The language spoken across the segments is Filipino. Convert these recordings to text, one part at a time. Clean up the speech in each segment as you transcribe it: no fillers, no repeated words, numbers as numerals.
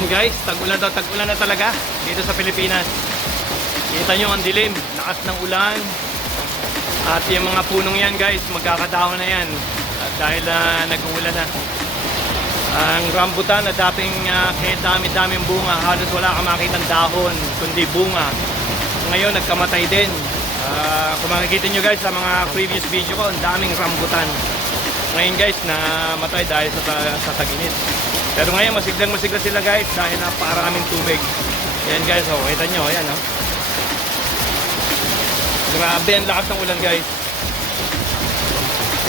Ayan guys, tag-ulan na talaga dito sa Pilipinas. Kita nyo ang dilim, lakas ng ulan. At yung mga punong yan guys, magkakadahon na yan. At dahil nag-uulan na. Ang rambutan na dating dami-daming bunga, halos wala ka makitang dahon, kundi bunga. Ngayon nagkamatay din. Kung makikita nyo guys sa mga previous video ko, ang daming rambutan. Ngayon guys, namatay dahil sa tag-init. Pero ngayon masiglang sila guys dahil napakaraming tubig. Ayan guys, oh, kita nyo, ayan oh. Grabe ang lakas ng ulan guys.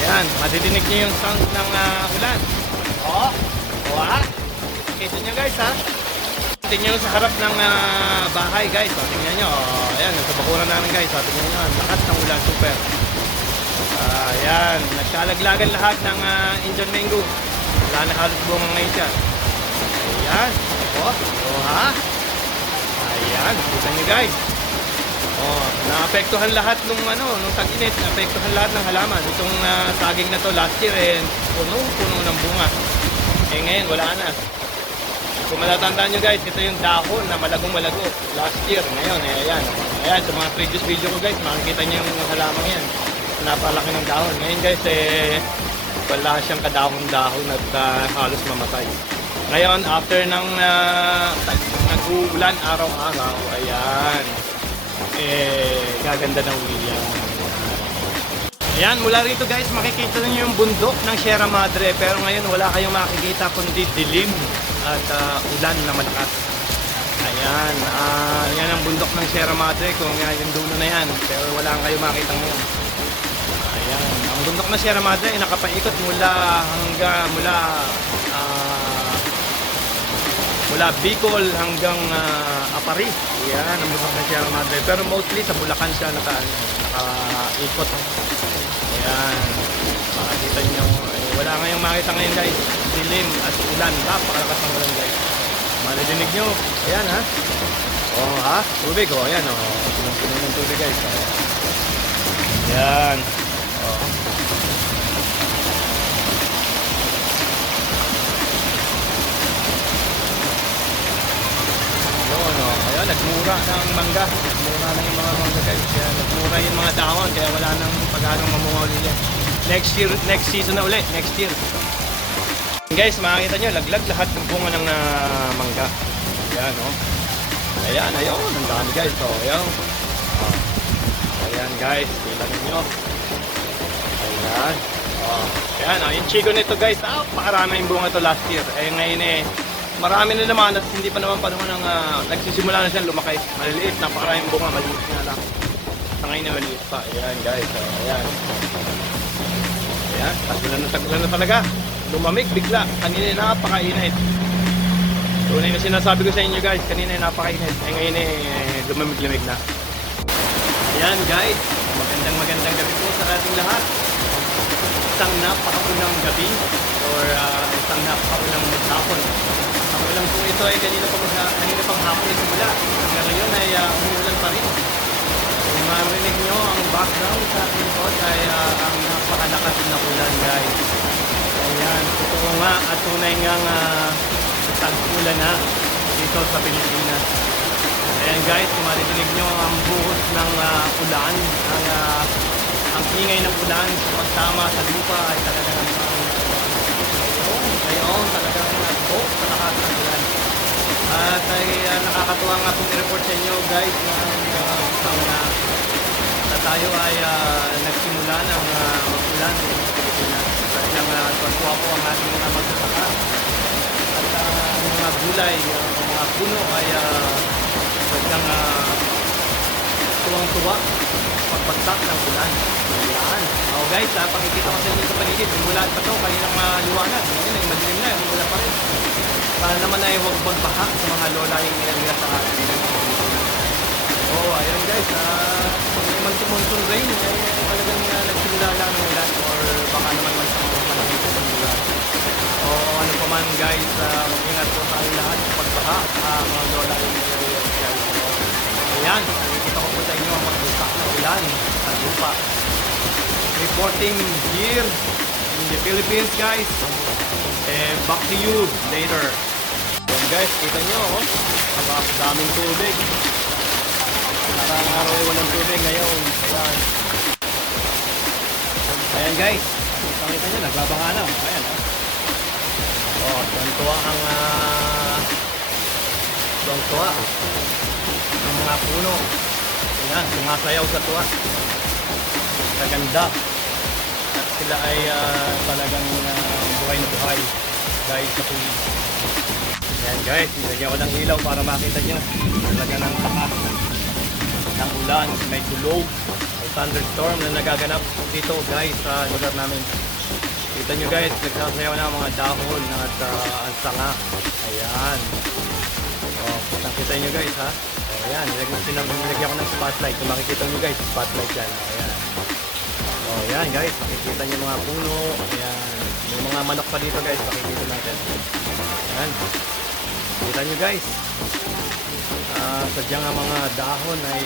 Ayan, madidinig nyo yung sound ng ulan. Oh, oh, kita nyo guys ha. Tingnan nyo sa harap ng bahay guys. O, tingnan nyo. O, ayan, nasa bakuran namin guys. O, tingnan nyo. Lakas ng ulan. Super. Ayan. Nagkalaglagan lahat ng Indian mango. Wala na halos bunga ngayon siya. Ayan. O, ha? Ayan. Kita nyo guys. O, naapektuhan lahat nung tag-init. Naapektuhan lahat ng halaman. Itong saging na to last year puno ng bunga. Ngayon wala na. Kung matatandaan nyo guys, ito yung dahon na malagong-malago last year. Ngayon, ayan. Ayan, sa mga previous video ko guys, makikita nyo yung halamang yan. Napalaki ng dahon. Ngayon guys, wala siyang kadahon-dahon at halos mamatay. Ngayon, after ng nag-uulan araw-araw, ayan, gaganda na uli yan. Ayan, mula rito guys, makikita nyo yung bundok ng Sierra Madre. Pero ngayon, wala kayong makikita kundi dilim at ulan na malakas. Ayan, yan ang bundok ng Sierra Madre. Kung yung dulo na yan, pero wala kayong makita ngayon. Ayan, ang bundok ng Sierra Madre ay nakapaikot mula Bicol hanggang Apari. Ayan, ang bundok ng Sierra Madre. Pero mostly sa Bulacan siya nakaikot. Ayan, makikita nyo. Wala ngayong makita ngayon guys. Dilim at ulan. Napakalakas ng ulan guys. Maridinig nyo. Ayan ha. Oh ha. Tubig oh. Ayan oh. Pinong-pinong ng tubig guys. Ayan. Oh. Ayan oh. Ayan. Nagmura ng mangga. Nagmura na yung mga mangga guys. Ayan. Nagmura yung mga dahon. Kaya wala nang paghanong mamunga ulit yan. Next year, next season na ulit. Next year. Guys, makikita nyo, laglag lahat ng bunga ng mangga. Ayan, oh. Ayan, ayun. Ang dami guys. Oh, ayan. Oh. Ayan guys. Kita nyo. Ayan. Oh. Ayan, oh. Yung chico nito guys. Pakarami yung bunga to last year. Ngayon marami na naman at hindi pa naman panahon ng nagsisimula na siya lumaki. Maliliit. Napakaraming bunga. Maliit na lang. Sa ngayon na maliit pa. Ayan guys. Oh, ayan. Ayan. Tagulan na talaga. Lumamig bigla. Kanina napakainit. Tunay na sinasabi ko sa inyo guys. Kanina napakainit. Ngayon lumamig-lamig na. Ayan guys. Magandang gabi po sa ating lahat. Isang napakaulang gabi or isang napakaulang maghapon. Ang ulang po ito ay kanina pang hapon ay simula. Hanggang ngayon ay umuulan pa rin. Kung marinig nyo ang background sa ating pod ay ang napakalakas na ulan guys. Ayan, totoo nga at tunay nga tag-ulan na dito sa Pilipinas. Ayan guys, kung marinig nyo ang buhos ng ulan, ang ingay ng ulan sa pagtama sa lupa ay talagang ngayon talagang nagbuhos sa lakas ng ulan. At ay nakakatuwa nga kung i-report sa inyo guys na tayo ay nagsimula ng ulan sa Pilipinas. Dahil tuwa po ang ating mga magsasaka at mga gulay, mga puno ay talagang tuwang-tuwa pagbagsak ng ulan. Ayan. Oh guys, pakikita ko sa inyo sa paligid. Mula pa to, kaninang liwanag. Ngayon ay madilim na, mula pa rin. Para naman ay huwag magbaha sa mga lola yung area sa atin. Oh, ayun guys, monsoon rain, talagang nagsimula lang ng ulan or baka naman magsamang malaki sa ulan. O ano pa man guys, mag-ingat po tayo lahat sa pagbaha, mga lola yung area guys. Ayan, nakikita ko po sa inyo ang magbusak ng ulan sa lupa. Reporting here in the Philippines guys. Back to you later. guys, kita nyo, oh. Daming tubig. Parang araw ay walang tubig ngayon. Ayan. Ayan guys. Kita nyo, nagbabanga na. Ayan, oh. Oh, tuwa ang mga puno. Ayan, sumasayaw sa tuwa. Sa ganda. At sila ay talagang buhay na buhay. Guys, sa tubig. Ayan guys, ilagyan ko ng ilaw para makita nyo. Talaga ng takas ng ulan, may tulog, may thunderstorm na nagaganap dito guys sa lugar namin. Kita nyo guys, nagsasayaw na ang mga dahon at ang sanga. Ayan. O, kita nyo guys ha. O, ayan, nilagyan ko ng spotlight. Kung makikita nyo guys, spotlight yan. Ayan. O, ayan guys, makikita nyo mga puno. Ayan. May mga manok pa dito guys, makikita natin. Ayan. Kita nyo guys. Sadyang ang mga dahon ay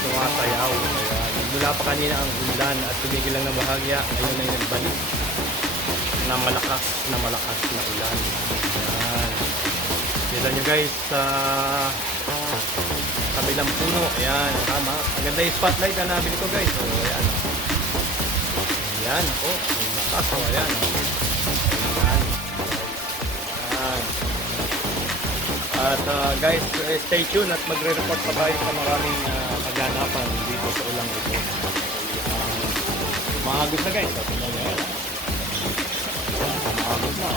sumasayaw. Ayan. Mula pa kanina ang ulan at tumigil lang ng bahagya. Ngayon ay nagbalik na malakas na ulan. Ayan. Kita nyo guys sa kabilang puno. Ayan, tama. Ang ganda yung spotlight na nabili ko guys. So, ayan. Ayan, ako. Malakas. So, ayan. Ayan. Ayan. At guys, stay tuned at magre-report pa tayo sa maraming kaganapan dito sa ulang ito. Mahagod na guys. Tingnan nyo yan. Mahagod na.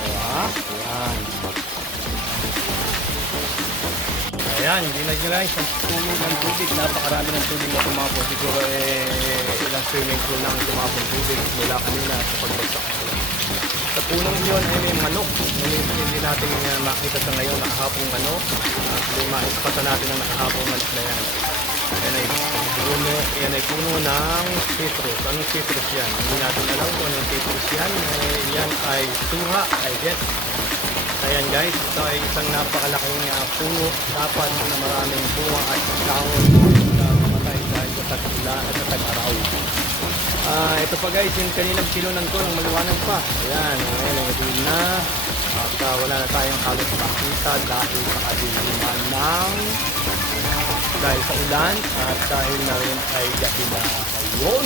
Diba? Ayan. Ayan, hindi na nyo guys. Ang tulog ng tubig. Napakarami ng tubig na tumapos. Siguro ilang swimming pool lang tumapos tubig mula kanina sa pagbagsak. Sa punong yun ay may manok. Hindi natin makita sa ngayon nakahapong manok. At maispatan natin ang nakahapong manok na yan. Yan ay puno ng citrus. Anong citrus yan? Hindi natin alam kung anong citrus yan. Yan ay suha, I guess. Ayan guys, ito ay isang napakalaking puno. Dapat na maraming bunga at dahon na mamatay dahil sa tag-ulan at sa tag-araw. Ito pa guys, yung kaninang sinunan ko ng maluwanag pa. Ayan, ngayon na. At wala na tayong halos makita dahil sa kadiliman ng dahil sa ulan at dahil na rin ay gabi na ngayon.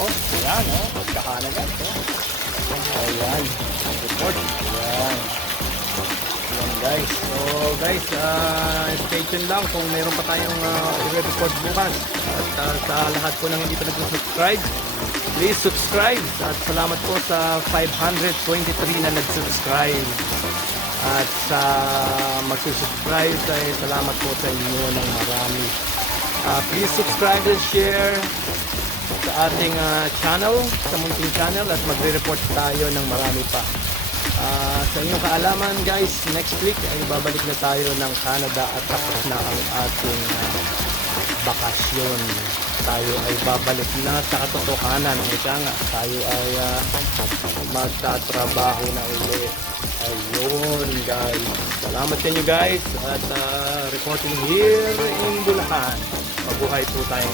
Oh, ayan, oh, magkahalaga. Ayan, report. Ayan. Ayan guys. So guys, stay tuned lang kung mayroon pa tayong i-report bukas. At sa lahat po ng hindi pa nag-subscribe, please subscribe. At salamat po sa 523 na nag-subscribe. At sa mag-subscribe, salamat po sa inyo ng marami. Please subscribe and share sa ating channel, sa munting channel, at magre-report tayo ng marami pa. Sa inyong kaalaman guys, next week ay babalik na tayo ng Canada at tapos na ang ating bakasyon. Tayo ay babalik na sa katotohanan. Ika nga, tayo ay magtatrabaho na ulit. Ayun guys, salamat sa inyo guys at reporting here in Bulacan. Mabuhay po tayo.